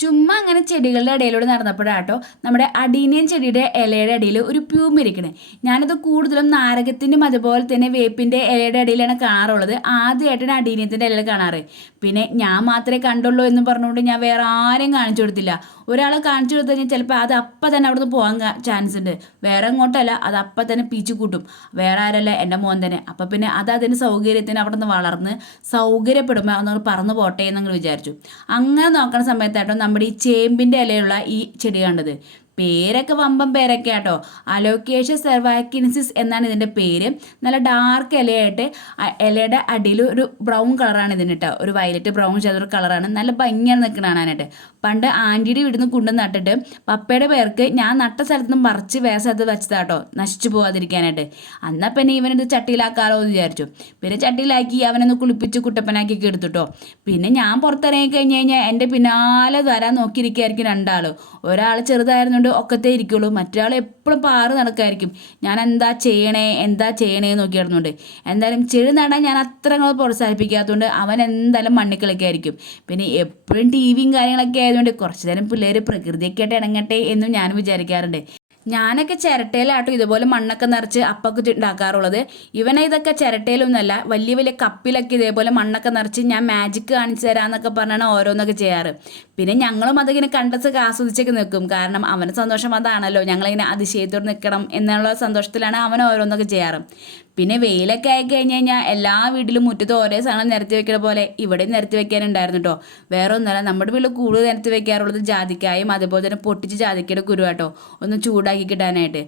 ചുമ്മാ അങ്ങനെ ചെടികളുടെ ഇടയിലൂടെ നടന്നപ്പോഴാട്ടോ നമ്മുടെ അടീനിയൻ ചെടിയുടെ ഇലയുടെ അടിയിൽ ഒരു പ്യൂം ഇരിക്കണേ. ഞാനത് കൂടുതലും നാരകത്തിൻ്റെയും അതുപോലെ തന്നെ വേപ്പിൻ്റെ ഇലയുടെ അടിയിലാണ് കാണാറുള്ളത്. ആദ്യമായിട്ടാണ് അടീനിയത്തിൻ്റെ ഇലയിൽ കാണാറ്. പിന്നെ ഞാൻ മാത്രമേ കണ്ടുള്ളൂ എന്ന് പറഞ്ഞുകൊണ്ട് ഞാൻ വേറെ ആരെയും കാണിച്ചു കൊടുത്തില്ല. ഒരാളെ കാണിച്ചു കൊടുത്തു കഴിഞ്ഞാൽ ചിലപ്പോൾ അത് അപ്പം തന്നെ അവിടെ നിന്ന് പോകാൻ ചാൻസ് ഉണ്ട്. വേറെ അങ്ങോട്ടല്ല, അത് അപ്പം തന്നെ പീച്ചു കൂട്ടും. വേറെ ആരല്ല, എൻ്റെ മോൻ തന്നെ. അപ്പം പിന്നെ അത് അതിന് സൗകര്യത്തിന് അവിടെ നിന്ന് വളർന്ന് സൗകര്യപ്പെടുമ്പോൾ ഒന്നങ്ങൾ പറന്ന് പോട്ടെ എന്നങ്ങൾ വിചാരിച്ചു. അങ്ങനെ നോക്കുന്ന സമയത്തായിട്ടോ നമ്മുടെ ഈ ചേമ്പിൻ്റെ ഇലയുള്ള ഈ ചെടി കണ്ടത്. പേരൊക്കെ വമ്പം പേരൊക്കെ ആട്ടോ. അലോക്കേഷ്യ സെർവാക്കിൻസിസ് എന്നാണ് ഇതിൻ്റെ പേര്. നല്ല ഡാർക്ക് ഇലയായിട്ട് ഇലയുടെ അടിയിൽ ഒരു ബ്രൗൺ കളറാണ് ഇതിന് കേട്ടോ. ഒരു വയലറ്റ് ബ്രൗൺ ചെയ്തൊരു കളറാണ്. നല്ല ഭംഗിയാണ് നിൽക്കുന്നത് കാണാനായിട്ട്. പണ്ട് ആൻറ്റിയുടെ വീട്ടിൽ നിന്ന് കൊണ്ടു നട്ടിട്ട് പപ്പയുടെ പേർക്ക് ഞാൻ നട്ട സ്ഥലത്ത് നിന്ന് മറിച്ച് വേറെ സ്ഥലത്ത് വെച്ചതാട്ടോ, നശിച്ചു പോകാതിരിക്കാനായിട്ട്. എന്നാൽ പിന്നെ ഇവനിത് ചട്ടിയിലാക്കാറോ എന്ന് വിചാരിച്ചു. പിന്നെ ചട്ടിയിലാക്കി അവനൊന്ന് കുളിപ്പിച്ച് കുട്ടപ്പനാക്കിയൊക്കെ എടുത്തുട്ടോ. പിന്നെ ഞാൻ പുറത്തിറങ്ങി കഴിഞ്ഞ് കഴിഞ്ഞാൽ എൻ്റെ പിന്നാലെ വരാൻ നോക്കിയിരിക്കുകയായിരിക്കും രണ്ടാൾ. ഒരാൾ ചെറുതായിരുന്നുണ്ട് ഒക്കത്തേ ഇരിക്കുള്ളൂ, മറ്റൊരാൾ എപ്പോഴും പാറ് നടക്കായിരിക്കും. ഞാൻ എന്താ ചെയ്യണേ നോക്കി കിടന്നുണ്ട്. എന്തായാലും ചെടി നടാൻ ഞാൻ അത്ര പ്രോത്സാഹിപ്പിക്കാത്തതുകൊണ്ട് അവൻ എന്തായാലും മണ്ണിൽ കളിക്കായിരിക്കും. പിന്നെ എപ്പോഴും ടി വിയും കാര്യങ്ങളൊക്കെ ആയതുകൊണ്ട് കുറച്ച് നേരം പിള്ളേർ പ്രകൃതിയൊക്കെ ആയിട്ട് ഇണങ്ങട്ടെ എന്നും ഞാൻ വിചാരിക്കാറുണ്ട്. ഞാനൊക്കെ ചിരട്ടയിലാട്ടോ ഇതുപോലെ മണ്ണൊക്കെ നിറച്ച് അപ്പൊക്കെ ഉണ്ടാക്കാറുള്ളത്. ഇവനെ ഇതൊക്കെ ചിരട്ടയിലൊന്നുമല്ല, വലിയ വലിയ കപ്പിലൊക്കെ ഇതേപോലെ മണ്ണൊക്കെ നിറച്ച് ഞാൻ മാജിക്ക് കാണിച്ചു തരാമെന്നൊക്കെ പറഞ്ഞാണ് ഓരോന്നൊക്കെ ചെയ്യാറ്. പിന്നെ ഞങ്ങളും അതിങ്ങനെ കണ്ടൊക്കെ ആസ്വദിച്ചൊക്കെ നിൽക്കും. കാരണം അവൻ്റെ സന്തോഷം അതാണല്ലോ, ഞങ്ങളിങ്ങനെ അതിശയത്തോടെ നിൽക്കണം എന്നുള്ള സന്തോഷത്തിലാണ് അവൻ ഓരോന്നൊക്കെ ചെയ്യാറ്. പിന്നെ വെയിലൊക്കെ ആയി കഴിഞ്ഞ് കഴിഞ്ഞാൽ എല്ലാ വീട്ടിലും മുറ്റത്ത് ഓരോ സാധനം നിരത്തി വെക്കുന്ന പോലെ ഇവിടെ നിരത്തി വെക്കാനുണ്ടായിരുന്നു കേട്ടോ. വേറെ ഒന്നുമല്ല, നമ്മുടെ വീട്ടിൽ കൂടുതൽ നിരത്തി വെക്കാറുള്ളത് ജാതിക്കായും അതുപോലെ തന്നെ പൊട്ടിച്ച് ജാതിക്കയുടെ കുരു കേട്ടോ, ഒന്ന് ചൂടാക്കി കിട്ടാനായിട്ട്.